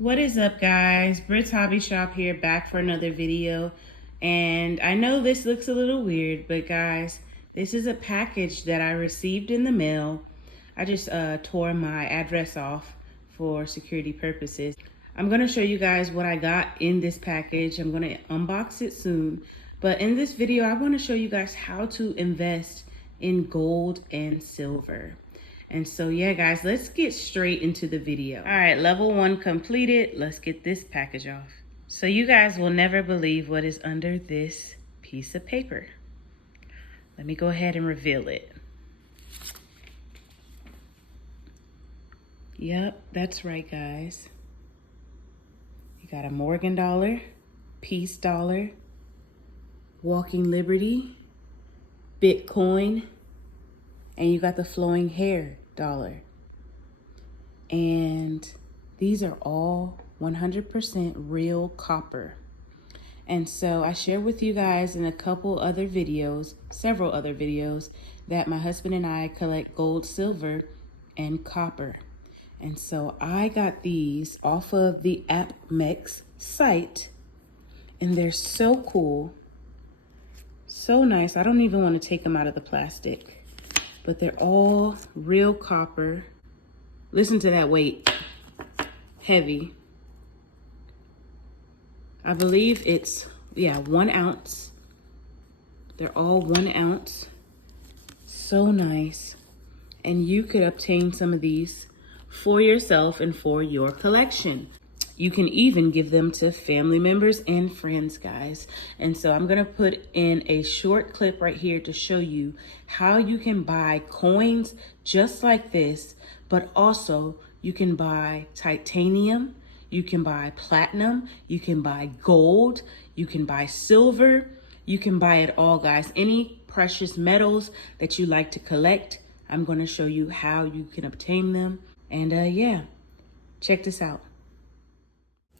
What is up, guys? Britt's Hobby Shop here, back for another video. And I know this looks a little weird, but guys, this is a package that I received in the mail. I just tore my address off for security purposes. I'm going to show you guys what I got in this package. I'm going to unbox it soon. But in this video, I want to show you guys how to invest in gold and silver. And so, yeah, guys, let's get straight into the video. All right, level 1 completed. Let's get this package off. So you guys will never believe what is under this piece of paper. Let me go ahead and reveal it. Yep, that's right, guys. You got a Morgan dollar, Peace dollar, Walking Liberty, Bitcoin, and you got the Flowing Hair dollar. And these are all 100% real copper. And so I shared with you guys in a couple other videos, several other videos, that my husband and I collect gold, silver, and copper. And so I got these off of the AppMex site, and they're so cool, so nice. I don't even want to take them out of the plastic, but they're all real copper. Listen to that weight, heavy. I believe it's, 1 ounce. They're all 1 ounce. So nice. And you could obtain some of these for yourself and for your collection. You can even give them to family members and friends, guys. And so I'm gonna put in a short clip right here to show you how you can buy coins just like this, but also you can buy titanium, you can buy platinum, you can buy gold, you can buy silver, you can buy it all, guys. Any precious metals that you like to collect, I'm gonna show you how you can obtain them. And yeah, check this out.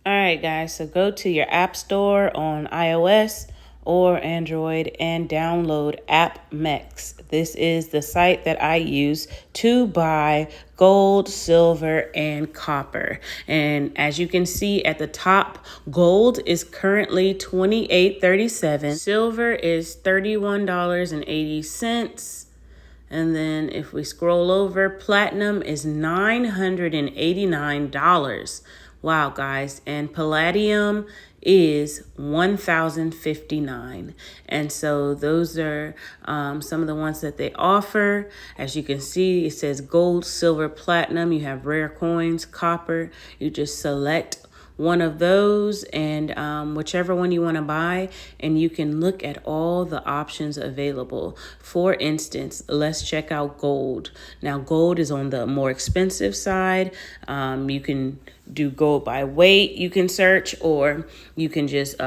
All right, guys, so go to your app store on iOS or Android and download AppMex. This is the site that I use to buy gold, silver, and copper. And as you can see at the top, gold is currently $28.37. Silver is $31.80. And then if we scroll over, platinum is $989. Wow, guys. And palladium is $1,059. And so those are some of the ones that they offer. As you can see, it says gold, silver, platinum. You have rare coins, copper. You just select one of those and whichever one you want to buy, and you can look at all the options available. For instance, let's check out gold. Now, gold is on the more expensive side. You can do gold by weight, you can search, or you can just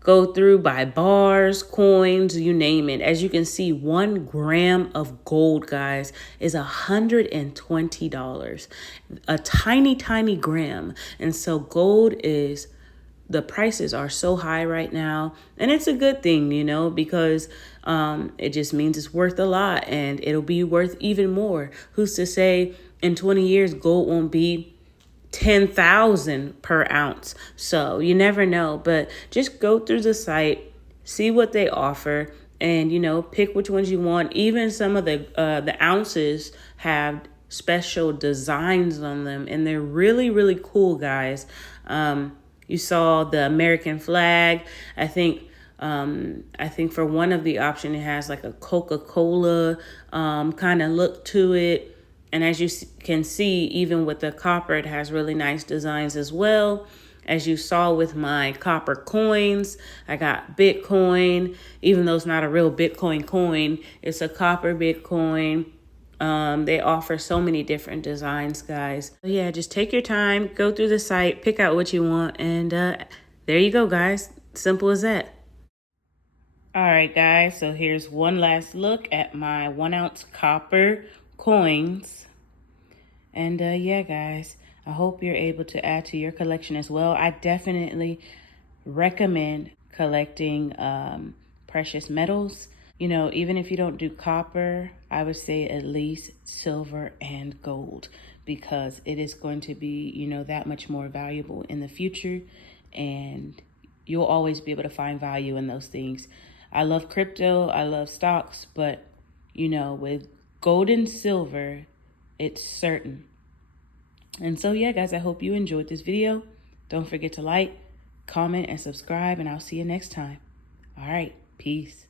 go through by bars, coins, you name it. As you can see, 1 gram of gold, guys, is $120. A tiny, tiny gram. And so gold is, the prices are so high right now. And it's a good thing, you know, because it just means it's worth a lot and it'll be worth even more. Who's to say in 20 years, gold won't be 10,000 per ounce. So you never know, but just go through the site, see what they offer, and pick which ones you want. Even some of the ounces have special designs on them, and they're really, really cool, guys. You saw the American flag. I think for one of the option, it has like a Coca-Cola kind of look to it. And as you can see, even with the copper, it has really nice designs as well. As you saw with my copper coins, I got Bitcoin. Even though it's not a real Bitcoin coin, it's a copper Bitcoin. They offer so many different designs, guys. So yeah, just take your time, go through the site, pick out what you want, and there you go, guys. Simple as that. All right, guys, so here's one last look at my 1 ounce copper coins. And yeah, guys, I hope you're able to add to your collection as well. I definitely recommend collecting precious metals. Even if you don't do copper, I would say at least silver and gold, because it is going to be, you know, that much more valuable in the future. And you'll always be able to find value in those things. I love crypto, I love stocks, but, you know, with gold and silver, it's certain. And so, yeah, guys, I hope you enjoyed this video. Don't forget to like, comment, and subscribe, and I'll see you next time. All right, peace.